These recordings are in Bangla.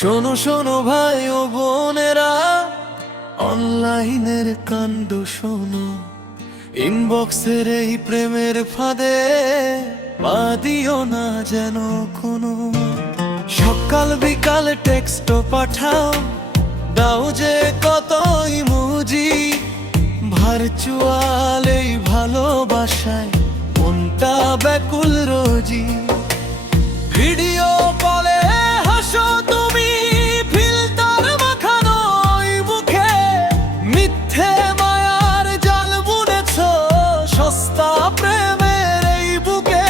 শোনো শোনো ভাই ও বোনেরা, অনলাইনের কাণ্ড শোনো। ইনবক্সের এই প্রেমের ফাঁদে পা দিও না যেন কোনো। সকাল বিকাল টেক্সট পাঠাও, দাও যে কত ইমোজি। ভার্চুয়াল এই ভালোবাসায় মনটা ব্যাকুল রোজি। ভিডিও কলে হাসো তুমি, ফিল্টার মাখানো ওই মুখে। মিথ্যে মায়ার জাল বুনেছো সস্তা প্রেমের এই বুকে।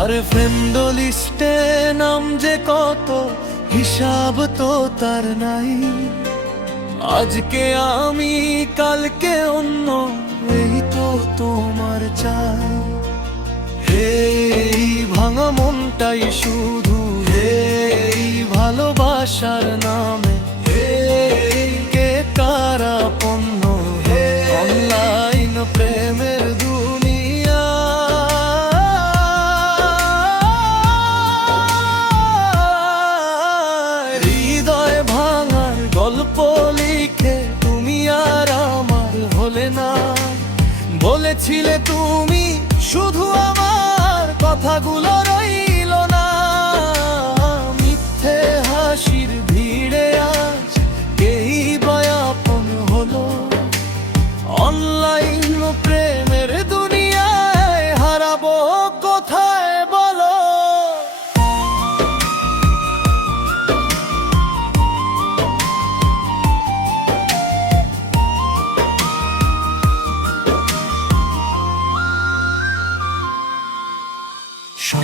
আর ফ্রেন্ড লিস্টে নাম যে কত, হিসাব তো তার নাই। আজকে আমি কালকে অন্য, এই তো তোমার চাই। এই ভাঙা মনটাই শুধু এই ভালোবাসার নামে কে কারা পণ্য। অনলাইন প্রেমের দুনিয়া, হৃদয় ভাঙার গল্প লিখে তুমি আর আমার হলে না। বলেছিলে তুমি শুধু আমার, কথাগুলো রইল না। মিথ্যে হাসির ভিড়ে আজ কেই আপন হলো। অনলাইন প্রেমের দুনিয়ায় হারাবো কোথায় বলো।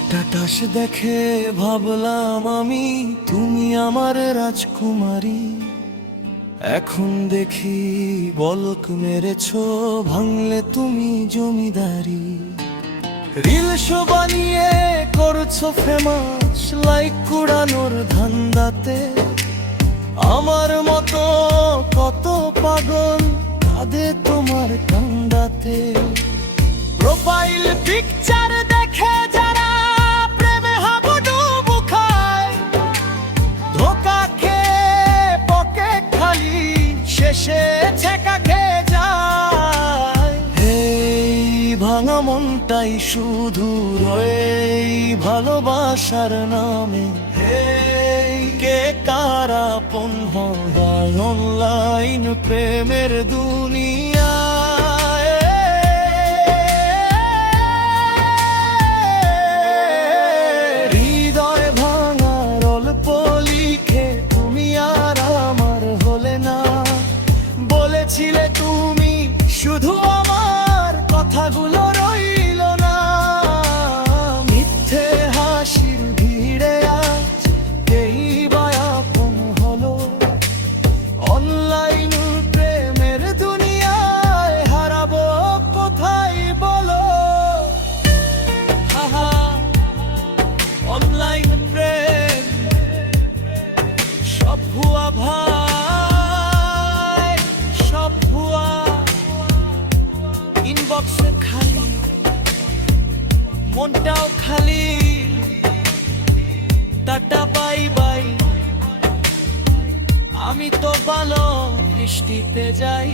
স্ট্যাটাস দেখে ভাবলাম আমি তুমি আমার রাজকুমারী। এখন দেখি বলক মেরেছো, ভাঙলে তুমি জমিদারি। রিলস বানিয়ে করছো ফেমাস, লাইক কুড়ানোর ধান্দাতে। আমার মতো কত পাগল কাঁদে তোমার কান্দাতে। প্রোফাইল পিকচার দেখে যারা প্রেমে হাবুডুবু খায়, ধোকা খেয়ে পকে খালি শেষে ছেঁকা খেয়ে যায়। এই ভাঙা মনটাই শুধু রয়ে ভালোবাসার নামে। কে কারা আপন হয় অনলাইন প্রেমের দুনিয়া। বলেছিলে তুমি শুধু আমার, কথাগুলো রইল না। মিথ্যে হাসির ভিড়ে আজ এই আপন হলো। অনলাইন প্রেমের দুনিয়ায় হারাবো কোথায় বলো। হাহা, অনলাইন প্রেম সব ভুয়া ভাই, ইনবক্সে খালি, মনটাও খালি। টাটা বাই বাই, আমি তো ভালো বৃষ্টিতে যাই।